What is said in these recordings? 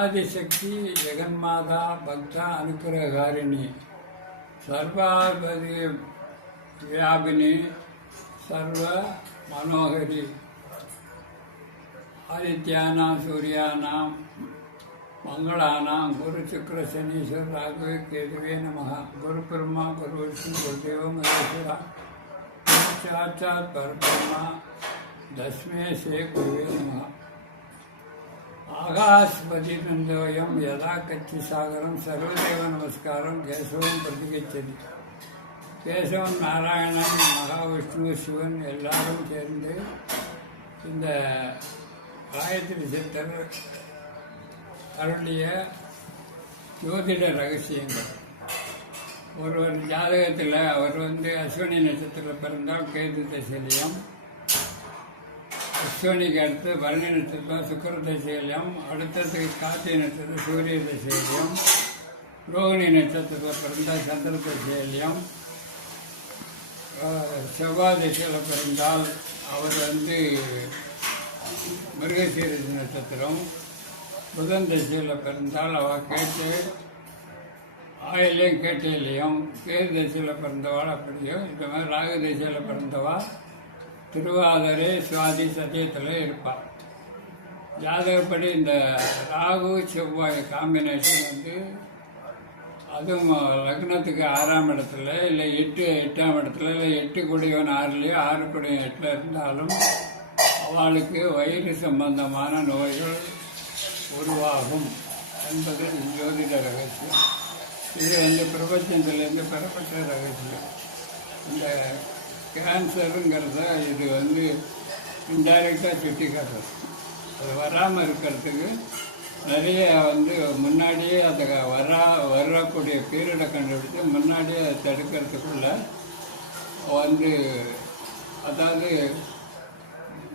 ஆதிசக்தி ஜெகன்மாதா பக்தா அனுக்கிரகாரிணி சர்வாபதி வியாபினி சர்வ மனோகரி ஆதித்யானாம் சூர்யானாம் மங்களானாம் குரு சுக்ர சனீஸ்வர் ராகவே கேதுவே நமः குரு பிரம்மா குரு விஷ்ணு குருதேவ மகேஸ்வரா சாட்சாத் பரபிரம்மா தஸ்மே ஸ்ரீ குருவே நமः ஆகாஸ்பதி நந்தோயம் யதா கச்சி சாகரம் சர்வதேவ நமஸ்காரம் கேசவம் பிரதிகச்சதி கேசவன் நாராயணன் மகாவிஷ்ணு சிவன் எல்லாரும் சேர்ந்து இந்த காயத்ரி சித்தர் அருளிய ஜோதிட ரகசியங்கள். ஒருவர் ஜாதகத்தில் அவர் அஸ்வினி நட்சத்திரத்தில் பிறந்தால் கேது தசையிலையும், அஸ்வினிக்கு அடுத்து பரணி நட்சத்திரம் சுக்கர தசையிலையும், அடுத்தது கார்த்திகை நட்சத்திரம் சூரிய தசையிலையும், ரோகிணி நட்சத்திரத்தில் பிறந்தால் சந்திர தசையிலையும், செவ்வாய் திசையில் பிறந்தால் அவர் மிருகசீரிஷ நட்சத்திரம், புதன் திசையில் பிறந்தால் அவள் கேட்டு ஆயிலையும் கேட்டையிலையும், கேது திசையில் பிறந்தவாள் அப்படியோ, இந்த மாதிரி ராகு திசையில் பிறந்தவா திருவாதிரை சுவாதி சதயத்தில் இருப்பாள். ஜாதகப்படி இந்த ராகு செவ்வாய் காம்பினேஷன் அதுவும் லக்னத்துக்கு 6ஆம் இடத்துல இல்லை 8ஆம் இடத்துல இல்லை 8 குடியவன் 6லேயோ 6 குடியவன் 8ல் இருந்தாலும் அவளுக்கு வயிறு சம்பந்தமான நோய்கள் உருவாகும் என்பது ஜோதிட ரகசியம். இது பிரபஞ்சத்திலேருந்து பெறப்பட்ட ரகசியம். இந்த கேன்சருங்கிறத இது இன்டைரக்டாக சுட்டி காட்டுறது. அது வராமல் இருக்கிறதுக்கு நிறைய முன்னாடியே அதை வரக்கூடிய பீரியடை கண்டுபிடிச்சு முன்னாடியே அதை தடுக்கிறதுக்குள்ள அதாவது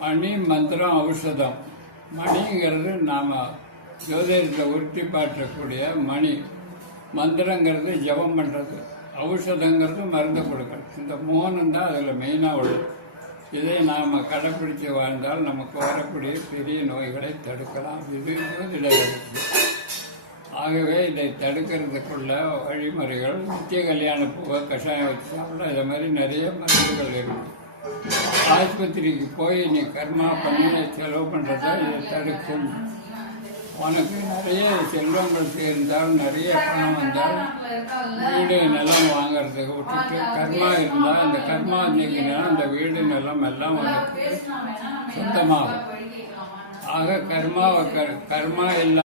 மணி மந்திரம் ஔஷதம். மணிங்கிறது நாம் ஜோதிடத்தை உருட்டி பாற்றக்கூடிய மணி, மந்திரங்கிறது ஜபம் பண்ணுறது, ஔஷதங்கிறது மருந்து கொடுக்கறது. இந்த 3 தான் அதில் மெயினாக உள்ளது. இதை நாம் கடைப்பிடித்து வாழ்ந்தால் நமக்கு வரக்கூடிய பெரிய நோய்களை தடுக்கலாம். இது ஜோதிட. ஆகவே இதை தடுக்கிறதுக்குள்ள வழிமுறைகள் நித்திய கல்யாண பூவை கஷாயம் வச்சு சாப்பிட இதை மாதிரி நிறைய மருந்துகள் இருக்குது. ஆஸ்பத்திரிக்கு போய் நீ கர்மா பண்ணி செலவு பண்ணுறதா இதை தடுக்கும். உனக்கு நிறைய செல்வங்கள் சேர்ந்தால் நிறைய பணம் வந்தால் வீடு நிலம் வாங்கிறதுக்கு விட்டுட்டு கர்மா இருந்தால் இந்த கர்மா நீக்கினா இந்த வீடு நிலம் எல்லாம் உனக்கு சொந்தமாகும். ஆக கர்மா இல்லை